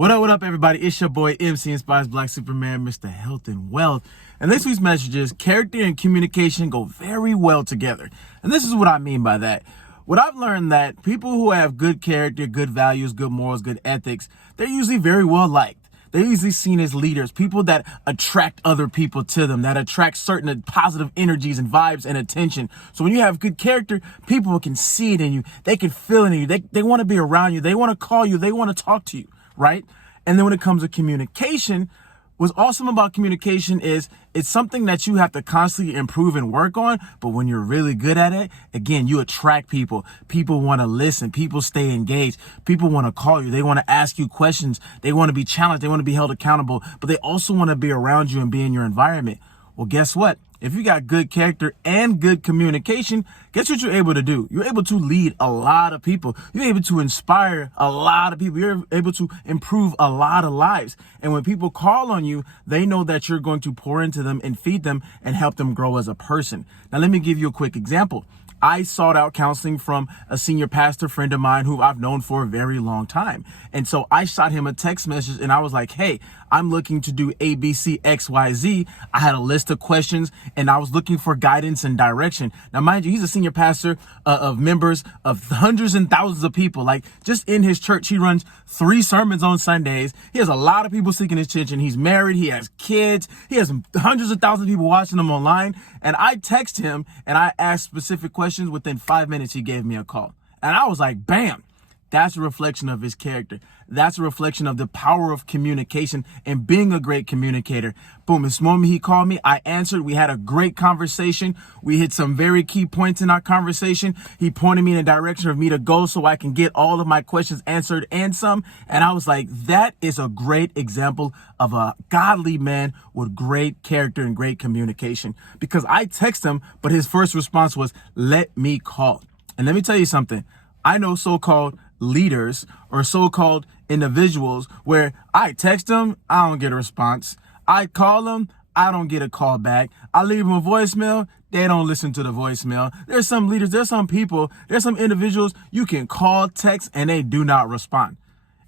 What up, everybody? It's your boy, MC Inspires Black Superman, Mr. Health and Wealth. And this week's message is character and communication go very well together. And this is what I mean by that. What I've learned that people who have good character, good values, good morals, good ethics, they're usually very well liked. They're usually seen as leaders, people that attract other people to them, that attract certain positive energies and vibes and attention. So when you have good character, people can see it in you. They can feel it in you. They want to be around you. They want to call you. They want to talk to you, right? And then when it comes to communication, what's awesome about communication is it's something that you have to constantly improve and work on. But when you're really good at it, again, you attract people. People want to listen. People stay engaged. People want to call you. They want to ask you questions. They want to be challenged. They want to be held accountable. But they also want to be around you and be in your environment. Well, guess what? If you got good character and good communication, guess what you're able to do? You're able to lead a lot of people. You're able to inspire a lot of people. You're able to improve a lot of lives. And when people call on you, they know that you're going to pour into them and feed them and help them grow as a person. Now, let me give you a quick example. I sought out counseling from a senior pastor friend of mine who I've known for a very long time. And so I shot him a text message and I was like, hey, I'm looking to do ABC, XYZ. I had a list of questions and I was looking for guidance and direction. Now, mind you, he's a senior pastor of members of hundreds and thousands of people. Like just in his church, he runs 3 sermons on Sundays. He has a lot of people seeking his attention. He's married. He has kids. He has hundreds of thousands of people watching him online. And I text him and I asked specific questions. Within 5 minutes, he gave me a call. And I was like, bam. That's a reflection of his character. That's a reflection of the power of communication and being a great communicator. Boom. This moment he called me, I answered. We had a great conversation. We hit some very key points in our conversation. He pointed me in a direction of me to go so I can get all of my questions answered and some. And I was like, that is a great example of a godly man with great character and great communication. Because I text him, but his first response was, let me call. And let me tell you something. I know so-called leaders or so-called individuals where I text them, I don't get a response. I call them, I don't get a call back. I leave them a voicemail, they don't listen to the voicemail. There's some leaders, there's some people, there's some individuals you can call, text, and they do not respond.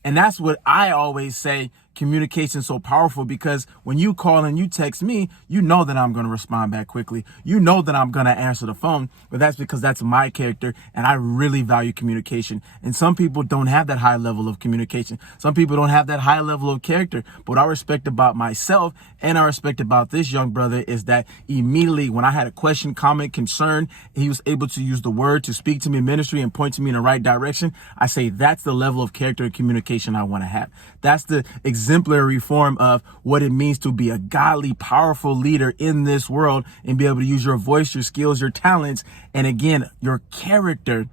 And that's what I always say, communication is so powerful, because when you call and you text me, you know that I'm going to respond back quickly. You know that I'm going to answer the phone, but that's because that's my character and I really value communication. And some people don't have that high level of communication. Some people don't have that high level of character. But what I respect about myself and I respect about this young brother is that immediately when I had a question, comment, concern, he was able to use the word to speak to me in ministry and point to me in the right direction. I say that's the level of character and communication I want to have. That's the exemplary form of what it means to be a godly, powerful leader in this world and be able to use your voice, your skills, your talents, and again, your character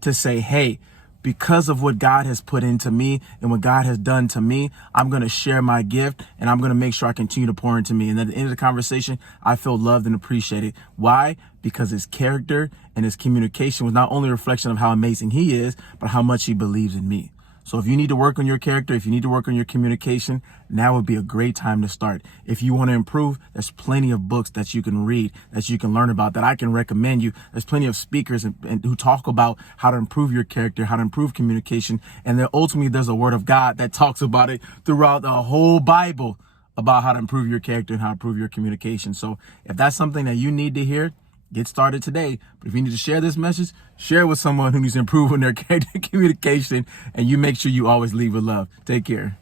to say, hey, because of what God has put into me and what God has done to me, I'm going to share my gift and I'm going to make sure I continue to pour into me. And at the end of the conversation, I feel loved and appreciated. Why? Because his character and his communication was not only a reflection of how amazing he is, but how much he believes in me. So if you need to work on your character, if you need to work on your communication, now would be a great time to start. If you want to improve, there's plenty of books that you can read, that you can learn about, that I can recommend you. There's plenty of speakers and who talk about how to improve your character, how to improve communication. And then ultimately there's a word of God that talks about it throughout the whole Bible about how to improve your character and how to improve your communication. So if that's something that you need to hear, get started today. But if you need to share this message, share it with someone who needs to improve on their character communication, and you make sure you always lead with love. Take care.